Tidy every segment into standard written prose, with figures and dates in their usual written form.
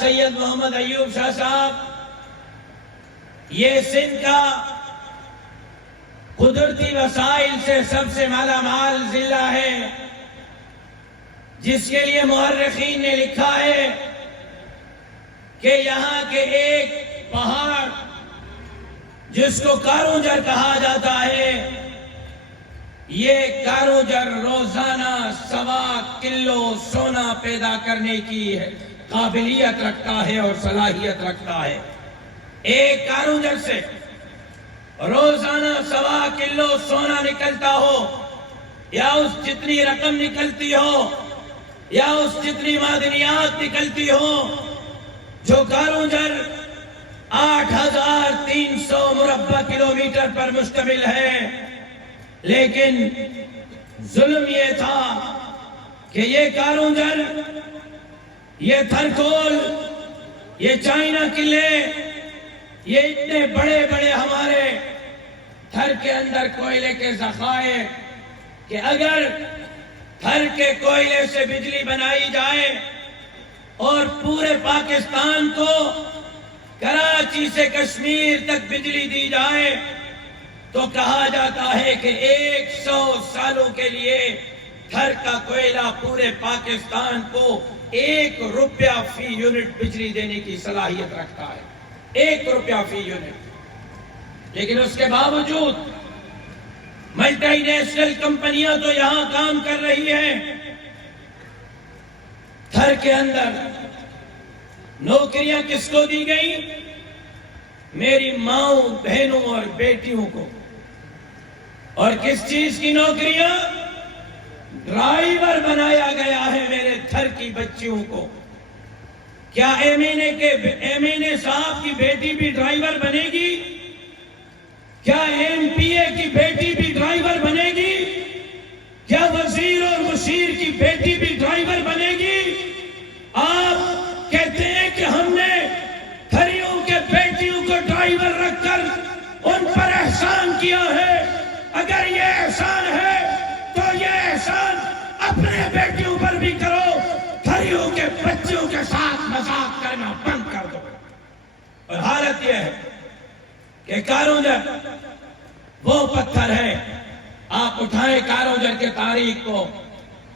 سید محمد ایوب شاہ صاحب، یہ سندھ کا قدرتی وسائل سے سب سے مالا مال ضلع ہے، جس کے لیے مورخین نے لکھا ہے کہ یہاں کے ایک پہاڑ جس کو کارونجر کہا جاتا ہے، یہ کارونجر روزانہ 1.25 کلو سونا پیدا کرنے کی قابلیت رکھتا ہے اور صلاحیت رکھتا ہے۔ ایک کارونجر سے روزانہ 1.25 کلو سونا نکلتا ہو، یا اس جتنی رقم نکلتی ہو، یا اس جتنی معدنیات نکلتی ہو، جو کارونجر 8,300 مربع کلومیٹر پر مشتمل ہے۔ لیکن ظلم یہ تھا کہ یہ کارونجر، یہ تھرکول، یہ چائنا قلعے، یہ اتنے بڑے بڑے ہمارے تھر کے اندر کوئلے کے ذخائر، کہ اگر تھر کے کوئلے سے بجلی بنائی جائے اور پورے پاکستان کو کراچی سے کشمیر تک بجلی دی جائے تو کہا جاتا ہے کہ 100 سالوں کے لیے تھر کا کوئلہ پورے پاکستان کو 1 روپیہ فی یونٹ بجلی دینے کی صلاحیت رکھتا ہے، 1 روپیہ فی یونٹ۔ لیکن اس کے باوجود ملٹی نیشنل کمپنیاں تو یہاں کام کر رہی ہیں۔ تھر کے اندر نوکریاں کس کو دی گئی؟ میری ماؤں، بہنوں اور بیٹیوں کو۔ اور کس چیز کی نوکریاں؟ ڈرائیور بنایا گیا ہے میرے تھر کی بچیوں کو۔ کیا ایم این اے صاحب کی بیٹی بھی ڈرائیور بنے گی؟ کیا ایم پی اے کی بیٹی بھی ڈرائیور بنے گی؟ کیا وزیر اور مشیر کی بیٹی بھی ڈرائیور بنے گی؟ آپ کہتے ہیں کہ ہم نے تھریوں کے بیٹیوں کو ڈرائیور رکھ کر ان پر احسان کیا ہے۔ اگر یہ احسان ہے تو یہ احسان اپنے بیٹیوں پر بھی کرو، تھریوں کے بچوں کے ساتھ مذاق کرنا بند کر دو۔ اور حالت یہ ہے کہ کارونجر وہ پتھر ہے، آپ اٹھائیں کارونجر کے تاریخ کو،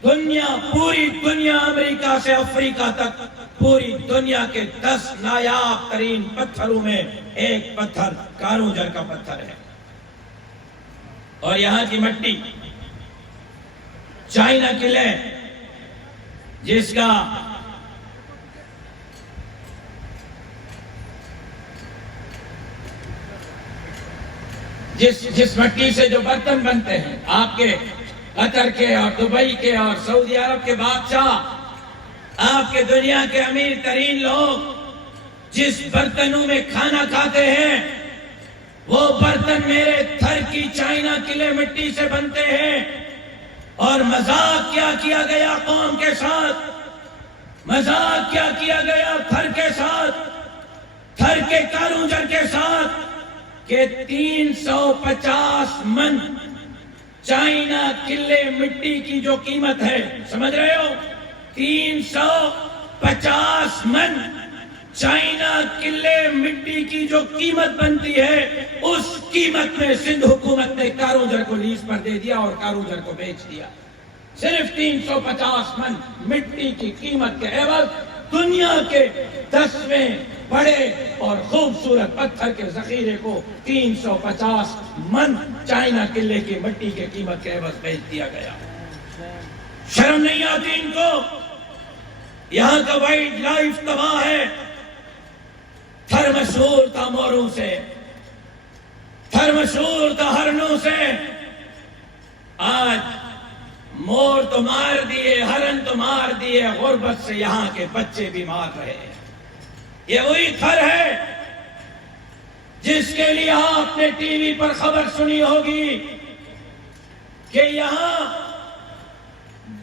پوری دنیا، امریکہ سے افریقہ تک، پوری دنیا کے 10 نایاب ترین پتھروں میں ایک پتھر کارونجر کا پتھر ہے۔ اور یہاں کی مٹی چائنا قلعہ، جس مٹی سے جو برتن بنتے ہیں، آپ کے قطر کے اور دبئی کے اور سعودی عرب کے بادشاہ، آپ کے دنیا کے امیر ترین لوگ جس برتنوں میں کھانا کھاتے ہیں، وہ برتن میرے تھر کی چائنا قلعہ مٹی سے بنتے ہیں۔ اور مذاق کیا کیا گیا قوم کے ساتھ، مذاق کیا کیا گیا تھر کے ساتھ، تھر کے کارونجر کے ساتھ، کہ 350 من چائنا قلعہ مٹی کی جو قیمت ہے، سمجھ رہے ہو؟ 350 من چائنا قلعہ مٹی کی جو قیمت بنتی ہے، اس قیمت میں سندھ حکومت نے کارونجر کو لیز پر دے دیا اور کارونجر کو بیچ دیا۔ صرف 350 من مٹی کی قیمت کے عوض دنیا کے 10ویں بڑے اور خوبصورت پتھر کے ذخیرے کو 350 من چائنا قلعے کی مٹی کے قیمت کے عوض بیچ دیا گیا۔ شرم نہیں آتی ان کو؟ یہاں کا وائلڈ لائف تباہ ہے۔ تھر مشہور تھا موروں سے، تھر مشہور تھا ہرنوں سے۔ آج مور تو مار دیے، ہرن تو مار دیے، غربت سے یہاں کے بچے بھی مار رہے ہیں۔ یہ وہی تھر ہے جس کے لیے آپ نے ٹی وی پر خبر سنی ہوگی کہ یہاں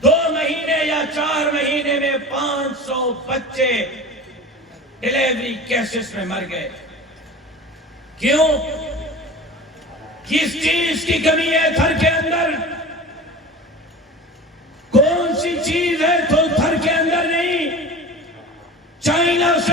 2 مہینے یا 4 مہینے میں 500 بچے ڈیلیوری کیسز میں مر گئے۔ کیوں؟ کس چیز کی کمی ہے تھر کے اندر؟ کون سی چیز ہے تو تھر کے اندر نہیں؟ چائنا سے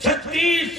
36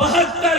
72